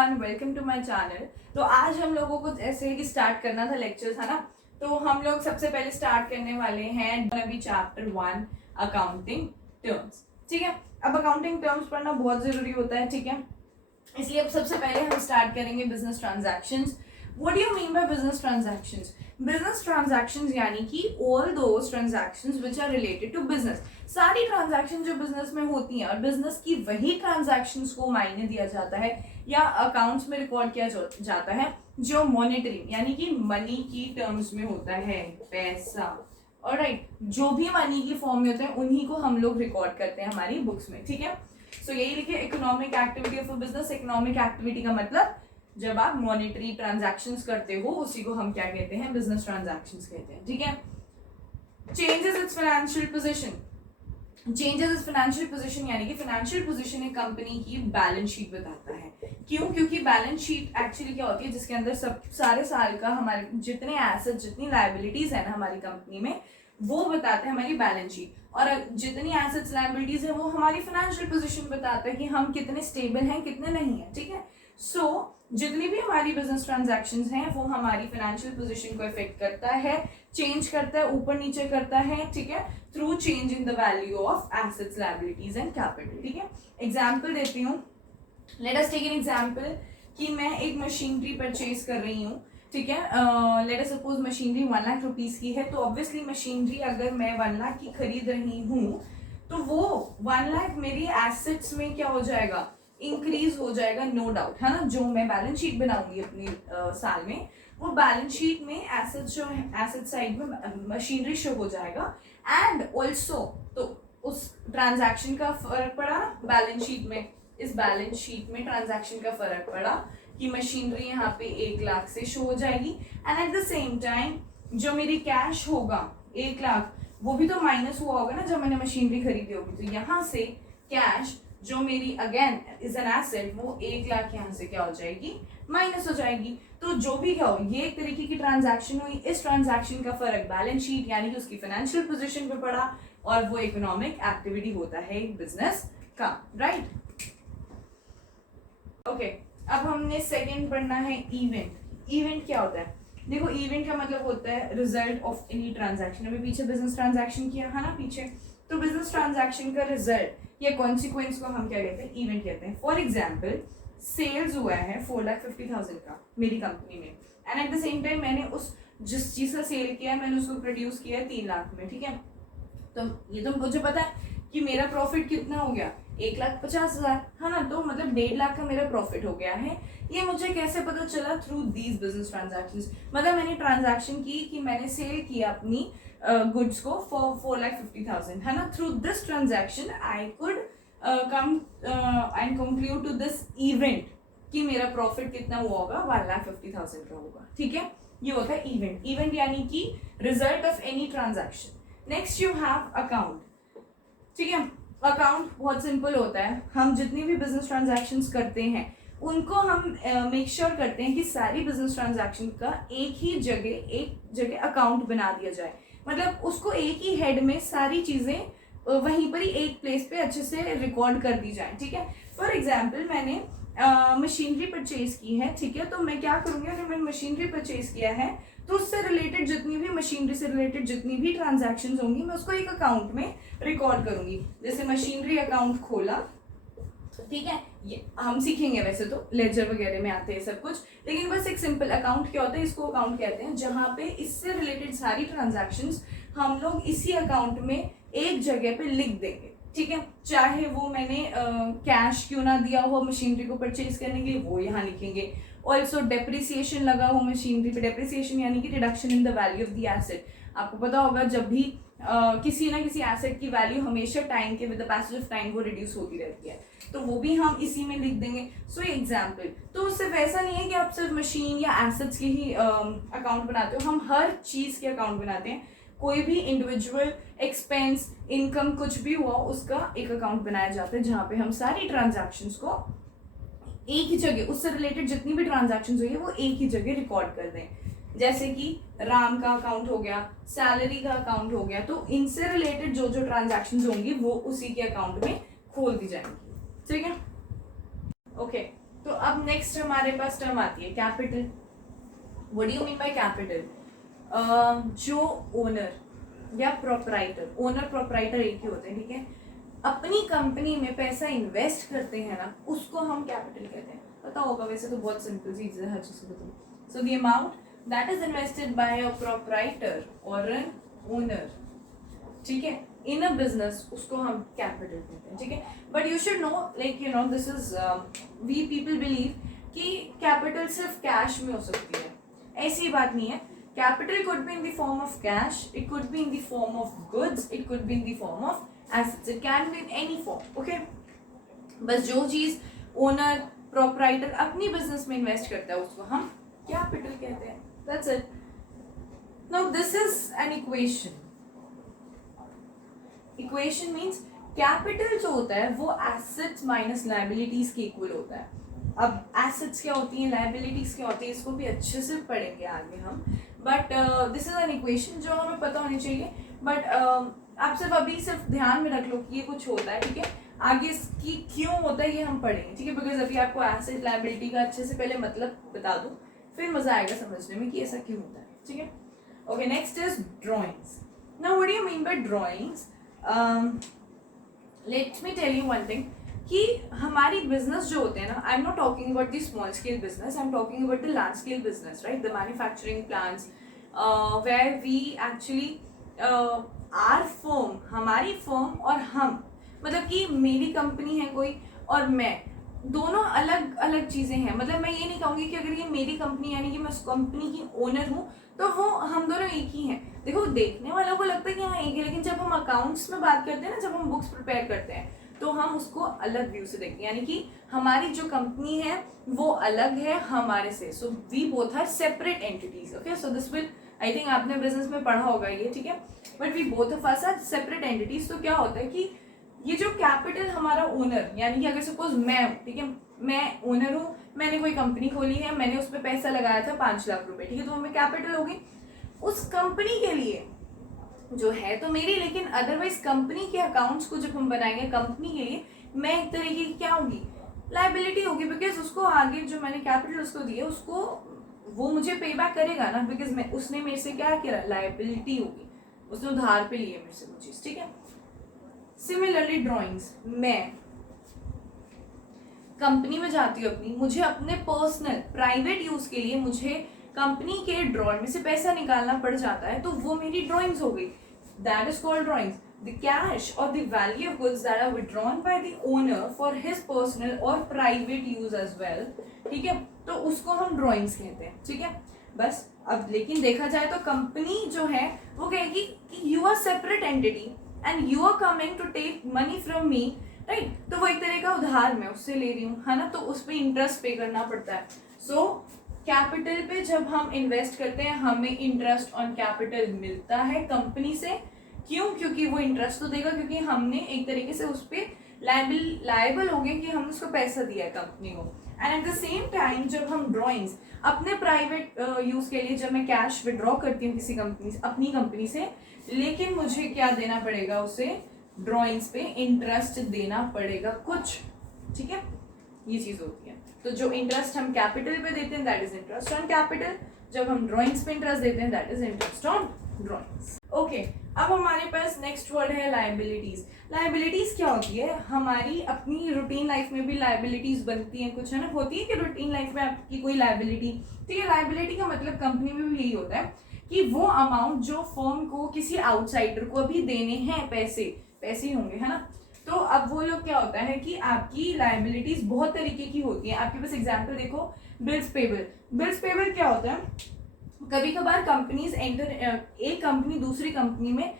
Everyone, welcome to my channel. तो आज हम लोगों को ऐसे ही स्टार्ट करना था लेक्चर्स, है ना। तो हम लोग सबसे पहले स्टार्ट करने वाले हैं अभी चैप्टर 1 अकाउंटिंग टर्म्स। ठीक है, अब अकाउंटिंग टर्म्स पढ़ना बहुत जरूरी होता है, ठीक है। इसलिए अब सबसे पहले हम स्टार्ट करेंगे business transactions. What do you mean by business transactions? Business transactions यानी कि all those transactions which are related to business. सारी ट्रांजैक्शन जो बिजनेस में होती हैं और बिजनेस की वही ट्रांजैक्शंस को मायने दिया जाता है या अकाउंट्स में रिकॉर्ड किया जाता है जो मॉनेटरी यानी कि मनी की टर्म्स में होता है, पैसा। ऑलराइट, जो भी मनी की फॉर्म में होते हैं उन्हीं को हम लोग रिकॉर्ड करते हैं हमारी बुक्स में, ठीक है। सो यही लिखे, economic activity of a business. Economic activity का मतलब जब आप मॉनेटरी ट्रांजैक्शंस करते हो उसी को हम क्या कहते हैं, बिजनेस ट्रांजैक्शंस कहते हैं, ठीक है। Changes it's financial position. Changes is financial position यानी कि फाइनेंशियल पोजीशन एक कंपनी की बैलेंस शीट बताता है। क्यों? क्योंकि बैलेंस शीट एक्चुअली क्या होती है, जिसके अंदर सब सारे साल का हमारे जितने एसेट जितनी लायबिलिटीज है ना हमारी कंपनी में, वो बताते हैं हमारी बैलेंस शीट। और जितनी एसेट्स लायबिलिटीज है वो हमारी फाइनेंशियल पोजीशन बताता है कि हम कितने स्टेबल हैं कितने नहीं है, ठीक है। सो जितनी भी हमारी बिजनेस ट्रांजैक्शंस हैं वो हमारी फाइनेंशियल पोजीशन को इफेक्ट करता है, चेंज करता है, ऊपर नीचे करता है, ठीक है, through change in the value of assets liabilities and capital, ठीक है। एग्जांपल देती हूँ, let us take an example कि मैं एक मशीनरी परचेज कर रही हूँ, ठीक है। Let us suppose machinery 1 lakh rupees की है। तो ऑब्वियसली मशीनरी अगर मैं 1 लाख की खरीद रही हूँ तो वो 1 लाख मेरी एसेट्स में क्या हो जाएगा, इंक्रीज हो जाएगा, नो डाउट, है ना। जो मैं बैलेंस शीट बनाऊंगी अपनी साल में, वो बैलेंस शीट में एसेट्स जो है एसेट साइड में मशीनरी शो हो जाएगा। एंड ऑल्सो तो उस ट्रांजैक्शन का फर्क पड़ा बैलेंस शीट में, इस बैलेंस शीट में ट्रांजैक्शन का फर्क पड़ा कि मशीनरी यहाँ पे 1 लाख से शो हो जाएगी। And at the same time जो मेरी कैश होगा 1 लाख, वो भी तो माइनस हुआ होगा ना जब मैंने मशीनरी खरीदी होगी। तो यहाँ से कैश जो मेरी अगेन इज एन एसेट, वो 1 लाख यहाँ से क्या हो जाएगी, माइनस हो जाएगी। तो जो भी क्या हो, ये एक तरीके की ट्रांजैक्शन हुई। इस ट्रांजैक्शन का फर्क बैलेंस शीट यानी कि उसकी फाइनेंशियल पोजीशन पे पड़ा और वो इकोनॉमिक एक्टिविटी होता है बिजनेस का, राइट। ओके, अब हमने सेकंड पढ़ना है इवेंट। इवेंट क्या होता है? देखो, इवेंट का मतलब होता है रिजल्ट ऑफ एनी ट्रांजैक्शन। अभी पीछे बिजनेस ट्रांजैक्शन किया है ना पीछे, तो बिजनेस ट्रांजैक्शन का रिजल्ट या कॉन्सिक्वेंस को हम क्या कहते हैं, इवेंट कहते हैं। फॉर एग्जाम्पल, सेल्स हुआ है 4,50,000 का मेरी कंपनी में, and at the same time मैंने उस जिस चीज का सेल किया है मैंने उसको प्रोड्यूस किया है 3 लाख में, ठीक है। तो ये तो मुझे पता है कि मेरा प्रॉफिट कितना हो गया, 1,50,000, है ना। तो मतलब 1.5 लाख का मेरा प्रॉफिट हो गया है। ये मुझे कैसे पता चला? Through these business transactions. मतलब मैंने ट्रांजैक्शन की कि मैंने सेल किया अपनी गुड्स को फॉर 4,50,000, है ना। Through this transaction I could come and conclude to this event कि मेरा प्रॉफिट कितना हुआ होगा, 1,50,000 का होगा, ठीक है। ये होता है इवेंट। इवेंट यानी कि result of any transaction. Next you have account, ठीक है। अकाउंट बहुत सिंपल होता है। हम जितनी भी बिजनेस ट्रांजैक्शंस करते हैं उनको हम मेक श्योर करते हैं कि सारी बिजनेस ट्रांजैक्शन का एक जगह अकाउंट बना दिया जाए। मतलब उसको एक ही हेड में सारी चीजें वहीं पर ही एक प्लेस पे अच्छे से रिकॉर्ड कर दी जाए, ठीक है। फॉर एग्जाम्पल, मैंने मशीनरी परचेज की है, ठीक है। तो मैं क्या करूंगी, अगर मैंने मशीनरी परचेज किया है तो उससे रिलेटेड जितनी भी मशीनरी से रिलेटेड जितनी भी ट्रांजैक्शन होंगी मैं उसको एक अकाउंट में रिकॉर्ड करूंगी। जैसे मशीनरी अकाउंट खोला, ठीक है। ये हम सीखेंगे, वैसे तो लेजर वगैरह में आते हैं सब कुछ, लेकिन बस एक सिंपल अकाउंट क्या होता है, इसको अकाउंट कहते हैं, जहां पे इससे रिलेटेड सारी ट्रांजैक्शंस हम लोग इसी अकाउंट में एक जगह पे लिख देंगे, ठीक है। चाहे वो मैंने कैश क्यों ना दिया हो मशीनरी को परचेज करने के लिए, वो यहाँ लिखेंगे। ऑल्सो डेप्रिसिएशन लगा हो मशीनरी पे, डेप्रिसिएशन यानी कि reduction in the value of the asset. आपको पता होगा जब भी किसी ना किसी एसेट की वैल्यू हमेशा टाइम के with the passage of time वो रिड्यूस होती रहती है, तो वो भी हम इसी में लिख देंगे। सो एग्जाम्पल, तो उससे वैसा नहीं है कि आप सिर्फ मशीन या एसेट्स के ही अकाउंट बनाते हो, हम हर चीज के अकाउंट बनाते हैं। कोई भी इंडिविजुअल एक्सपेंस, इनकम कुछ भी हुआ उसका एक अकाउंट बनाया जाता है जहां पे हम सारी ट्रांजैक्शंस को एक ही जगह, उससे रिलेटेड जितनी भी ट्रांजैक्शंस हुई है वो एक ही जगह रिकॉर्ड कर दें। जैसे कि राम का अकाउंट हो गया, सैलरी का अकाउंट हो गया, तो इनसे रिलेटेड जो जो ट्रांजैक्शंस होंगी वो उसी के अकाउंट में खोल दी जाएंगी, ठीक है। ओके, तो अब नेक्स्ट हमारे पास टर्म आती है capital. What do you mean by capital? जो ओनर या प्रोपराइटर, ओनर प्रोपराइटर एक ही होते हैं, ठीक है, अपनी कंपनी में पैसा इन्वेस्ट करते हैं ना, उसको हम कैपिटल कहते हैं. पता होगा वैसे तो, बहुत सिंपल सी चीज है, हर चीज को बताऊँ. So the amount that is invested bye a proprietor और एन ओनर, ठीक है, इन अ बिजनेस, उसको हम कैपिटल कहते हैं, ठीक है. But you should know, like you know, this is we people believe कि कैपिटल सिर्फ कैश में हो सकती है. ऐसी बात नहीं है. Capital could be in the form of cash, it could be in the form of goods, it could be in the form of assets, it can be in any form, okay. बस जो चीज owner proprietor अपनी business में invest करता है उसको हम capital कहते हैं. That's it. Now this is an equation. Equation means capital जो होता है वो एसेट्स माइनस लायबिलिटीज के इक्वल होता है. अब एसेट्स क्या होती हैं, लायबिलिटीज क्या होती है, इसको भी अच्छे से पढ़ेंगे आगे हम. But this is an equation जो हमें पता होनी चाहिए. बट आप सिर्फ अभी सिर्फ ध्यान में रख लो कि ये कुछ होता है, ठीक है. आगे इसकी क्यों होता है ये हम पढ़ेंगे, ठीक है. बिकॉज अभी आपको एसेट लायबिलिटी का अच्छे से पहले मतलब बता दूं, फिर मजा आएगा समझने में कि ऐसा क्यों होता है, ठीक है. Okay, next is drawings. Now what do you mean by drawings? Let me tell you one thing कि हमारी बिजनेस जो होते हैं ना, I am not talking about the small scale business, I am talking about the large scale business, right. The manufacturing plants where we actually are firm, हमारी firm और हम, मतलब कि मेरी कंपनी है कोई और मैं, दोनों अलग अलग चीज़ें हैं. मतलब मैं ये नहीं कहूँगी कि अगर ये मेरी कंपनी यानी कि मैं उस कंपनी की ओनर हूँ तो वो हम दोनों एक ही हैं. देखो, देखने वालों को लगता है कि हाँ एक है, लेकिन जब हम अकाउंट्स में बात करते हैं ना, जब हम बुक्स प्रिपेयर करते हैं तो हम उसको अलग व्यू से देखते हैं. यानी कि हमारी जो कंपनी है वो अलग है हमारे से. So we both are separate entities. Okay, so this will, I think आपने बिजनेस में पढ़ा होगा ये, ठीक है. But we both of us are separate entities. तो क्या होता है कि ये जो कैपिटल हमारा ओनर, यानी कि अगर सपोज मैं हूँ, ठीक है, मैं ओनर हूँ, मैंने कोई कंपनी खोली है, मैंने उस पर पैसा लगाया था 5 लाख रुपए, ठीक है, तो हमें कैपिटल होगी. उस कंपनी के लिए जो है तो मेरी, लेकिन अदरवाइज कंपनी के अकाउंट्स को जब हम बनाएंगे कंपनी के लिए, मैं एक तरीके की क्या होगी, लायबिलिटी होगी. बिकॉज उसको आगे जो मैंने कैपिटल उसको दिया, उसको वो मुझे पे बैक करेगा ना, बिकॉज मैं, उसने मेरे से क्या किया, लायबिलिटी होगी, उसने उधार पे लिए मेरे से वो चीज, ठीक है. सिमिलरली ड्रॉइंग्स, मैं कंपनी में जाती हूँ अपनी, मुझे अपने पर्सनल प्राइवेट यूज के लिए मुझे कंपनी के ड्रॉइंग में से पैसा निकालना पड़ जाता है, तो वो मेरी ड्रॉइंग्स हो गई. That is called drawings. The cash और the value of goods that are withdrawn by the owner for his personal और प्राइवेट यूज एज वेल, ठीक है, तो उसको हम ड्रॉइंग्स कहते हैं, ठीक है. बस अब लेकिन देखा जाए तो कंपनी जो है वो कहेगी कि you are separate entity and you are coming to take money from me, right. तो वो एक तरह का उधार मैं उससे ले रही हूँ, है ना, तो उस पर इंटरेस्ट पे करना पड़ता है. सो कैपिटल पे जब हम इन्वेस्ट करते हैं हमें इंटरेस्ट ऑन कैपिटल मिलता है कंपनी से. क्यों? क्योंकि वो इंटरेस्ट तो देगा, क्योंकि हमने एक तरीके से उस पर लायबल हो गए कि हमने उसको पैसा दिया है कंपनी को. And at the same time जब हम ड्रॉइंग्स अपने प्राइवेट यूज के लिए, जब मैं कैश विड्रॉ करती हूँ किसी कंपनी, अपनी कंपनी से, लेकिन मुझे क्या देना पड़ेगा, उसे ड्रॉइंग्स पे इंटरेस्ट देना पड़ेगा कुछ, ठीक है. ये चीज होती है. तो जो इंटरेस्ट हम कैपिटल पे देते हैं that is interest on capital, जब हम ड्रॉइंग्स पे इंटरेस्ट देते हैं that is interest on drawings. Okay, अब हमारे पास नेक्स्ट वर्ड है लायबिलिटीज. लायबिलिटीज क्या होती है? हमारी अपनी रूटीन लाइफ में भी लायबिलिटीज बनती हैं कुछ, है ना, होती है कि रूटीन लाइफ में आपकी कोई लायबिलिटी, ठीक है. लायबिलिटी का मतलब कंपनी में भी यही होता है कि वो अमाउंट जो फर्म को किसी आउटसाइडर को अभी देने हैं, पैसे ही होंगे, है ना. तो अब वो लोग क्या होता है कि आपकी लायबिलिटीज बहुत तरीके की होती हैं. आपके पास एग्जांपल देखो, बिल्स पेबल. बिल्स पेबल क्या होता है? कभी कभार कंपनीज एंटर, एक कंपनी दूसरी कंपनी में,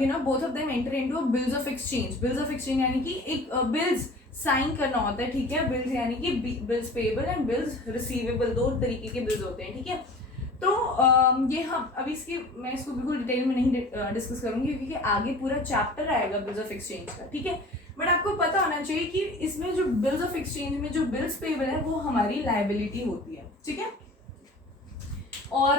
you know, both of them enter into bills of exchange. Bills of exchange यानी कि एक बिल्स साइन करना होता है, ठीक है. बिल्स यानी कि bills payable and bills receivable, दो तरीके के बिल्स होते हैं, ठीक है. तो ये हम अभी मैं इसको बिल्कुल डिटेल में नहीं डिस्कस करूंगी, क्योंकि आगे पूरा चैप्टर आएगा बिल्स ऑफ एक्सचेंज का, ठीक है. बट आपको पता होना चाहिए कि इसमें जो बिल्स ऑफ एक्सचेंज में जो बिल्स पेबल है वो हमारी लायबिलिटी होती है, ठीक है. और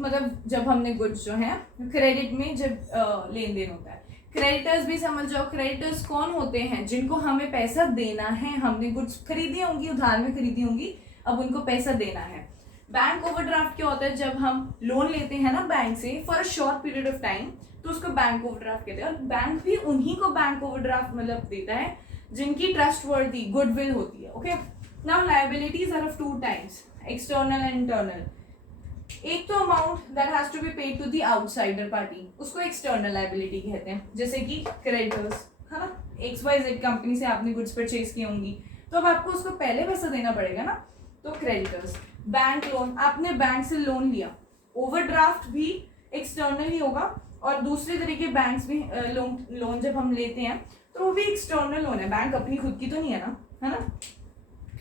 मतलब जब हमने गुड्स जो है क्रेडिट में जब लेन देन होता है, क्रेडिटर्स भी समझ जाओ। क्रेडिटर्स कौन होते हैं? जिनको हमें पैसा देना है, हमने गुड्स खरीदी होंगी, उधार में खरीदी होंगी, अब उनको पैसा देना है। बैंक ओवरड्राफ्ट क्या होता है? जब हम लोन लेते हैं ना बैंक से for a short period of time, तो उसको बैंक ओवरड्राफ्ट कहते हैं। और बैंक भी उन्हीं को बैंक ओवरड्राफ्ट मतलब देता है जिनकी ट्रस्टवर्दी गुडविल होती है। Okay, now liabilities are of two types, external and internal. एक तो amount that has to be paid to the outsider party, उसको एक्सटर्नल लायबिलिटी कहते हैं। जैसे कि क्रेडिटर्स है ना, XYZ कंपनी से आपने गुड्स परचेज की होंगी, तो अब आपको उसको पहले पैसा देना पड़ेगा ना, तो क्रेडिटर्स। बैंक लोन, आपने बैंक से लोन लिया, ओवरड्राफ्ट भी एक्सटर्नल ही होगा, और दूसरे तरीके बैंक्स भी लोन जब हम लेते हैं तो वो भी एक्सटर्नल लोन है, बैंक अपनी खुद की तो नहीं है ना।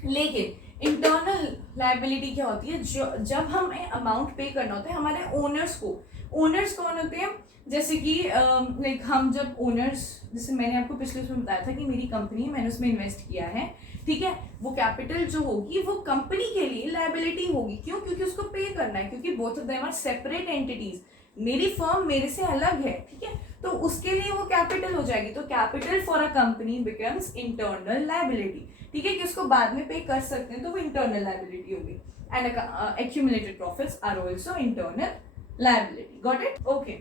लेकिन इंटरनल लायबिलिटी क्या होती है? जो जब हमें अमाउंट पे करना होता है हमारे ओनर्स को। ओनर्स कौन होते हैं? जैसे कि लाइक हम जब ओनर्स, जैसे मैंने आपको पिछले उसमें बताया था कि मेरी कंपनी है, मैंने उसमें इन्वेस्ट किया है, ठीक है, वो कैपिटल जो होगी वो कंपनी के लिए लायबिलिटी होगी। क्यों? क्योंकि उसको पे करना है, क्योंकि both of them are separate entities. मेरी फर्म मेरे से अलग है, ठीक है, तो उसके लिए वो कैपिटल हो जाएगी। तो capital for a company becomes internal liability, ठीक है, कि उसको बाद में पे कर सकते हैं, तो वो इंटरनल लायबिलिटी होगी। And accumulated profits are also internal liability. Got it? Okay,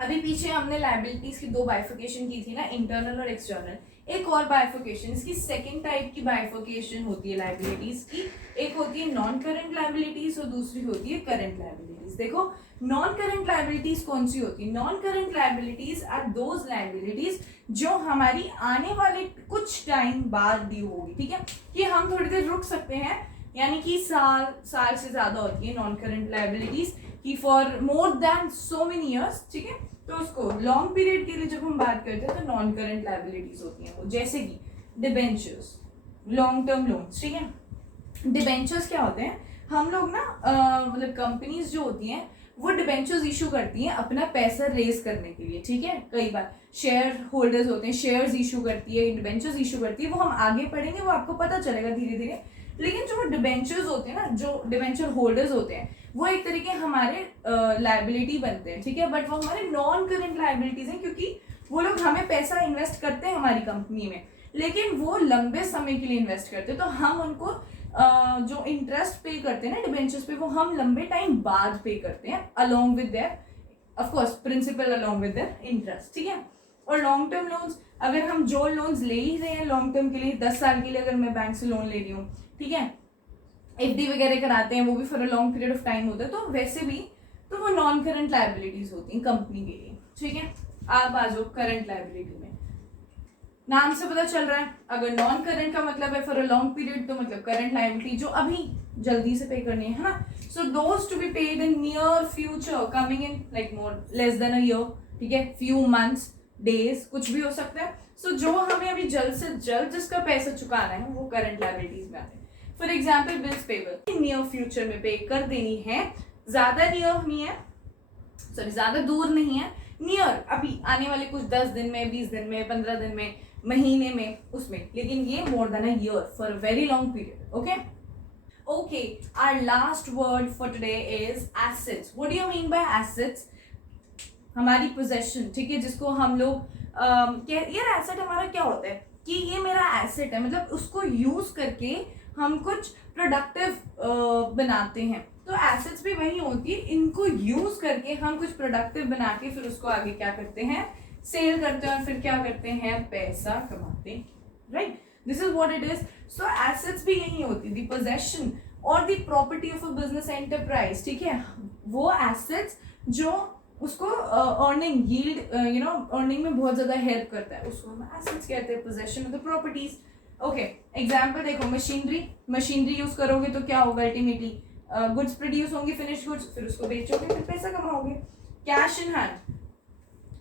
अभी पीछे हमने लायबिलिटीज की दो बाइफिकेशन की थी ना, इंटरनल और एक्सटर्नल। एक और बाइफिकेशन, इसकी सेकंड टाइप की बाइफिकेशन होती है लायबिलिटीज की। एक होती है नॉन करंट लायबिलिटीज और दूसरी होती है करंट लायबिलिटीज। देखो, नॉन करंट लायबिलिटीज कौन सी होती है? Non current liabilities are those liabilities जो हमारी आने वाले कुछ टाइम बाद ड्यू होगी, ठीक है, कि हम थोड़ी देर रुक सकते हैं, यानी कि साल से ज्यादा होती है नॉन करंट लायबिलिटीज की, for more than so many years, ठीक है, तो उसको लॉन्ग पीरियड के लिए जब हम बात करते हैं तो नॉन करंट लायबिलिटीज होती हैं वो। जैसे कि डिबेंचर्स, लॉन्ग टर्म लोन्स, ठीक है। डिबेंचर्स क्या होते हैं? हम लोग ना मतलब कंपनीज जो होती हैं वो डिबेंचर्स इशू करती हैं अपना पैसा रेज करने के लिए, ठीक है। कई बार शेयर होल्डर्स होते हैं, शेयर्स इशू करती है, डिबेंचर्स इशू करती है, वो हम आगे पढ़ेंगे, वो आपको पता चलेगा धीरे धीरे। लेकिन जो डिबेंचर्स होते हैं ना, जो डिबेंचर होल्डर्स होते हैं, वो एक तरीके हमारे लायबिलिटी बनते हैं, ठीक है, बट वो हमारे नॉन करंट लायबिलिटीज हैं, क्योंकि वो लोग हमें पैसा इन्वेस्ट करते हैं हमारी कंपनी में, लेकिन वो लंबे समय के लिए इन्वेस्ट करते हैं, तो हम उनको जो इंटरेस्ट पे करते हैं ना डिबेंचर्स पे, वो हम लंबे टाइम बाद पे करते हैं along with their of course principal, along with their interest, ठीक है। और लॉन्ग टर्म लोन्स, अगर हम जो लोन्स ले ही रहे हैं लॉन्ग टर्म के लिए, 10 साल के लिए अगर मैं बैंक से लोन ले रही हूँ, ठीक है, FD वगैरह कराते हैं, वो भी for a long period of time होता है, तो वैसे भी तो वो नॉन करंट लायबिलिटीज होती हैं कंपनी के लिए, ठीक है। आप आ जाओ करंट लायबिलिटी में, नाम से पता चल रहा है, अगर नॉन करंट का मतलब है फॉर अ लॉन्ग पीरियड, तो मतलब करंट लायबिलिटी जो अभी जल्दी से पे करनी है ना। So those two be paid in near future, coming in like more less than a year, ठीक है, फ्यू मंथ्स, डेज, कुछ भी हो सकता है। सो जो हमें अभी जल्द से जल्द जिसका पैसा चुकाना है वो करंट लायबिलिटीज में आते हैं। For example bills payable near future में पे कर देनी है, ज्यादा नियर नहीं है, सॉरी ज्यादा दूर नहीं है, नियर अभी आने वाले कुछ 10 दिन में, 20 दिन में, 15 दिन में, महीने में, उसमें, लेकिन ये more than a year for a very long period. Okay okay, our last word for today is assets. What do you mean by assets? हमारी पोजेशन, ठीक है, जिसको हम लोग यार एसेट हमारा क्या होता है कि ये मेरा एसेट है, मतलब उसको यूज करके हम कुछ प्रोडक्टिव बनाते हैं, तो एसेट्स भी वही होती है, इनको यूज करके हम कुछ प्रोडक्टिव बना के फिर उसको आगे क्या करते हैं, सेल करते हैं, और फिर क्या करते हैं, पैसा कमाते हैं, right. This is what it is. So assets भी यही होती है, द पोजेशन और the property of a business enterprise, ठीक है, वो एसेट्स जो उसको अर्निंग यील्ड अर्निंग में बहुत ज्यादा हेल्प करता है, उसको हम एसेट्स कहते हैं, possession of the properties. Okay, example देखो, मशीनरी यूज करोगे तो क्या होगा, अल्टीमेटली गुड्स प्रोड्यूस होंगे, फिनिश गुड्स, फिर उसको बेचोगे, फिर पैसा कमाओगे। कैश इन हैंड,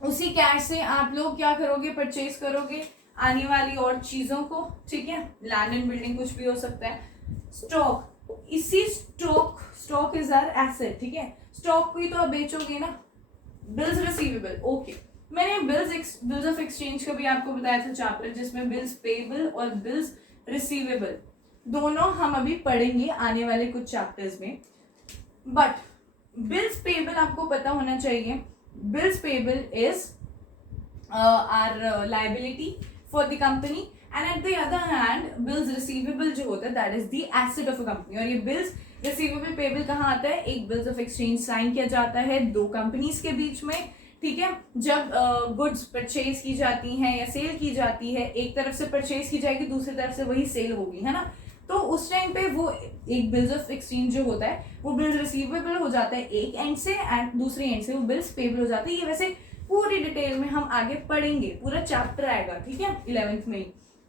उसी कैश से आप लोग क्या करोगे, परचेज करोगे आने वाली और चीजों को, ठीक है, लैंड एंड बिल्डिंग कुछ भी हो सकता है। स्टॉक, इसी स्टॉक इज आवर एसेट, ठीक है, स्टॉक को ही तो आप बेचोगे ना। बिल्स रिसीवेबल, ओके, मैंने बिल्स ऑफ एक्सचेंज का भी आपको बताया था चैप्टर, जिसमें बिल्स पेबल और बिल्स रिसीवेबल दोनों हम अभी पढ़ेंगे आने वाले कुछ चैप्टर्स में। बट बिल्स पेबल आपको पता होना चाहिए, bills payable is are liability for the company, and at the other hand bills receivable जो होता है that is the asset of a company. और ये बिल्स रिसीवेबल पेबल कहाँ आता है, एक बिल्स ऑफ एक्सचेंज साइन किया जाता है दो कंपनीज के बीच में, ठीक है। जब गुड्स परचेज की जाती हैं या सेल की जाती है, एक तरफ से परचेज की जाएगी, दूसरी तरफ से वही सेल होगी, है ना। तो उस टाइम पे वो एक बिल्स ऑफ एक्सचेंज जो होता है वो बिल्स रिसीवेबल हो जाता है एक एंड से, एंड दूसरे एंड से वो बिल्स पेबल हो जाते हैं। ये वैसे पूरी डिटेल में हम आगे पढ़ेंगे, पूरा चैप्टर आएगा, ठीक है, 11th में ही।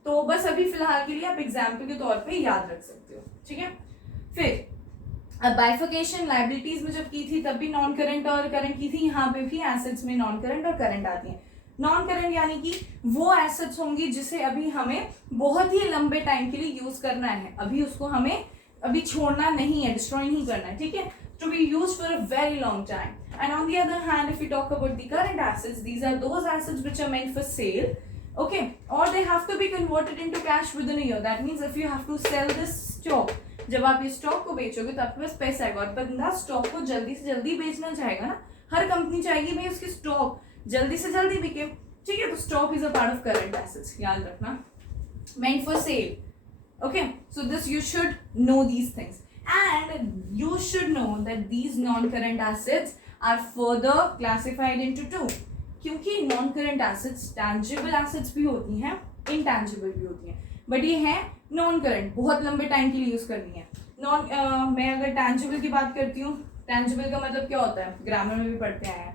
तो बस अभी फिलहाल के लिए आप एग्जाम्पल के तौर पे याद रख सकते हो, ठीक है। फिर अब बाइफिकेशन लाइबिलिटीज में जब की थी तब भी नॉन करंट और करंट की थी, यहाँ पे भी एसेट्स में नॉन करंट और करंट आती है। नॉन करंट यानी कि वो एसेट्स होंगी जिसे अभी हमें बहुत ही लंबे टाइम के लिए यूज करना है, अभी उसको हमें अभी छोड़ना नहीं है, डिस्ट्रॉय नहीं करना है, ठीक है, to be use for a very long time. And on the other hand if you talk about the current assets, these are those assets which are meant for sale, okay, or they have to be converted into cash within a year. That means if you have to sell this stock, जब आप ये stock को बेचोगे तो आपके पास पैसा आएगा, और बंदा स्टॉक को जल्दी से जल्दी बेचना चाहेगा ना, हर कंपनी चाहेगी भाई उसकी स्टॉक जल्दी से जल्दी बिके, ठीक है। तो stock is a part of current assets, याद रखना, meant for sale, okay। So this you should know these things, and you should know that these non-current assets are further classified into two, क्योंकि non current assets tangible assets भी होती हैं, intangible भी होती हैं, but ये है non current, बहुत लंबे टाइम के लिए यूज करनी है। मैं अगर टैंजिबल की बात करती हूँ, टैंजिबल का मतलब क्या होता है, ग्रामर में भी पढ़ते आए हैं,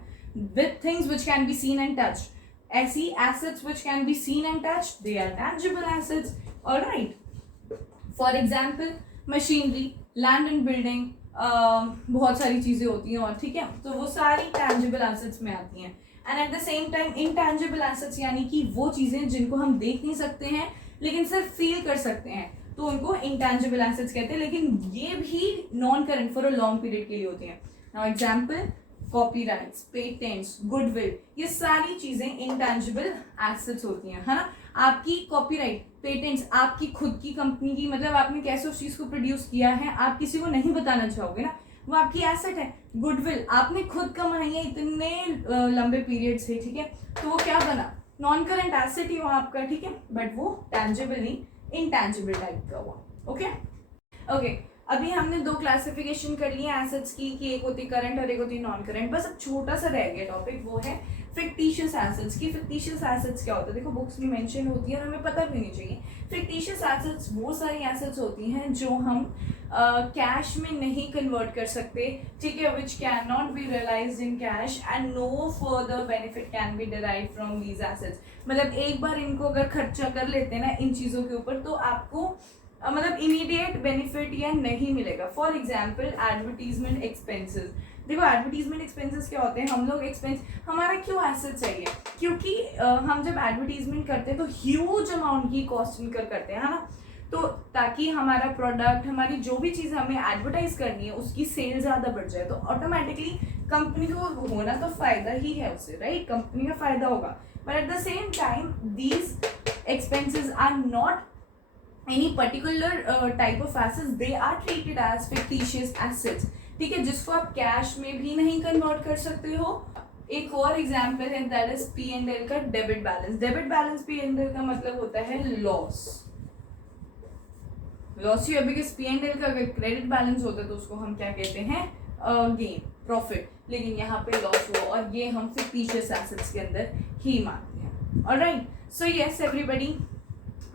with things which can be seen and touch, ऐसी assets which can be seen and touch, they are tangible assets, alright. For example machinery, land and building, बहुत सारी चीजें होती हैं, और ठीक है, तो वो सारी टैंजिबल एसेट्स में आती हैं। And at the same time intangible assets यानी कि वो चीजें जिनको हम देख नहीं सकते हैं लेकिन सिर्फ फील कर सकते हैं, तो उनको इनटैंजिबल एसेट्स कहते हैं, लेकिन ये भी non current for a long period के लिए होती हैं। Now example, copyrights, patents, goodwill, ये सारी चीजें इनटैंजिबल एसेट्स होती हैं, है ना। आपकी कॉपीराइट, पेटेंट्स आपकी खुद की कंपनी की, मतलब आपने कैसे उस चीज को प्रोड्यूस किया है आप किसी को नहीं बताना चाहोगे ना, वो आपकी एसेट है। गुडविल आपने खुद कमाई है इतने लंबे पीरियड से, ठीक है, तो वो क्या बना, नॉन करंट एसेट ही हुआ आपका, ठीक है, बट वो टैंजिबल नहीं, इनटैंजिबल टाइप का हुआ, ओके। ओके, अभी हमने दो क्लासिफिकेशन कर ली है एसेट्स की, कि एक होती करंट और एक होती नॉन करंट। बस अब छोटा सा रह गया टॉपिक, वो है फिक्टिशियस एसेट्स की। फिक्टिशियस एसेट्स क्या होता है, देखो बुक्स में मेंशन होती है और हमें पता भी नहीं चाहिए। फिक्टिशियस एसेट्स वो सारी एसेट्स होती हैं जो हम कैश में नहीं कन्वर्ट कर सकते, ठीक है, which can not be realised in cash and no further benefit can be derived from these assets. मतलब एक बार इनको अगर खर्चा कर लेते हैं ना इन चीज़ों के ऊपर, तो आपको मतलब इमीडिएट बेनिफिट या नहीं मिलेगा। फॉर एग्जाम्पल एडवर्टीजमेंट एक्सपेंसेस, देखो एडवर्टीजमेंट एक्सपेंसेस क्या होते हैं, हम लोग एक्सपेंस, हमारा क्यों एसेट चाहिए, क्योंकि हम जब एडवर्टीजमेंट करते हैं तो ह्यूज अमाउंट की कॉस्ट इनकर करते हैं, है ना, तो ताकि हमारा प्रोडक्ट, हमारी जो भी चीज़ हमें एडवर्टाइज करनी है उसकी सेल ज़्यादा बढ़ जाए, तो ऑटोमेटिकली कंपनी को होना तो फायदा ही है उससे, राइट, कंपनी का फायदा होगा। But at the same time these expenses are not any particular type of assets, they are treated as fictitious assets, ठीक है, जिसको आप कैश में भी नहीं कन्वर्ट कर सकते हो। एक और एग्जांपल है दैट इज P&L का debit balance. Debit balance P&L का मतलब होता है लॉस, लॉस ही है, बिकॉज P&L का अगर क्रेडिट बैलेंस होता है तो उसको हम क्या कहते हैं, गेन, प्रॉफिट, लेकिन यहाँ पे लॉस हुआ और ये हम फिक्टिशियस एसेट्स के अंदर ही मानते हैं। Alright, so yes everybody,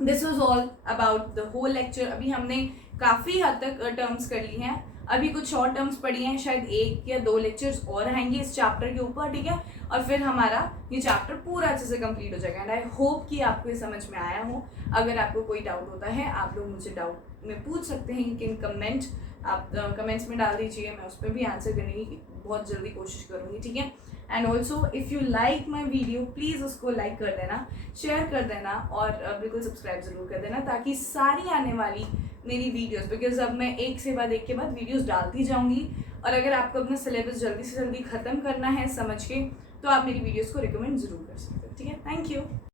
this was all about the whole lecture. अभी हमने काफ़ी हद तक टर्म्स कर ली हैं, अभी कुछ और टर्म्स पढ़ी हैं, शायद 1 या 2 लेक्चर्स और आएंगे इस चैप्टर के ऊपर, ठीक है, और फिर हमारा ये चैप्टर पूरा अच्छे से कंप्लीट हो जाएगा। एंड आई होप कि आपको ये समझ में आया हो। अगर आपको कोई डाउट होता है आप लोग मुझे डाउट में पूछ सकते हैं, कि कमेंट आप कमेंट्स में डाल दीजिए, मैं उस पर भी आंसर करने की बहुत जल्दी कोशिश करूँगी, ठीक है। And also if you like my video please उसको लाइक कर देना, शेयर कर देना, और बिल्कुल सब्सक्राइब ज़रूर कर देना, ताकि सारी आने वाली मेरी वीडियोस, बिकॉज अब मैं एक से बाद एक के बाद वीडियोस डालती जाऊंगी, और अगर आपको अपना सिलेबस जल्दी से जल्दी ख़त्म करना है समझ के, तो आप मेरी वीडियोस को रिकमेंड ज़रूर कर सकते हो, ठीक है। Thank you.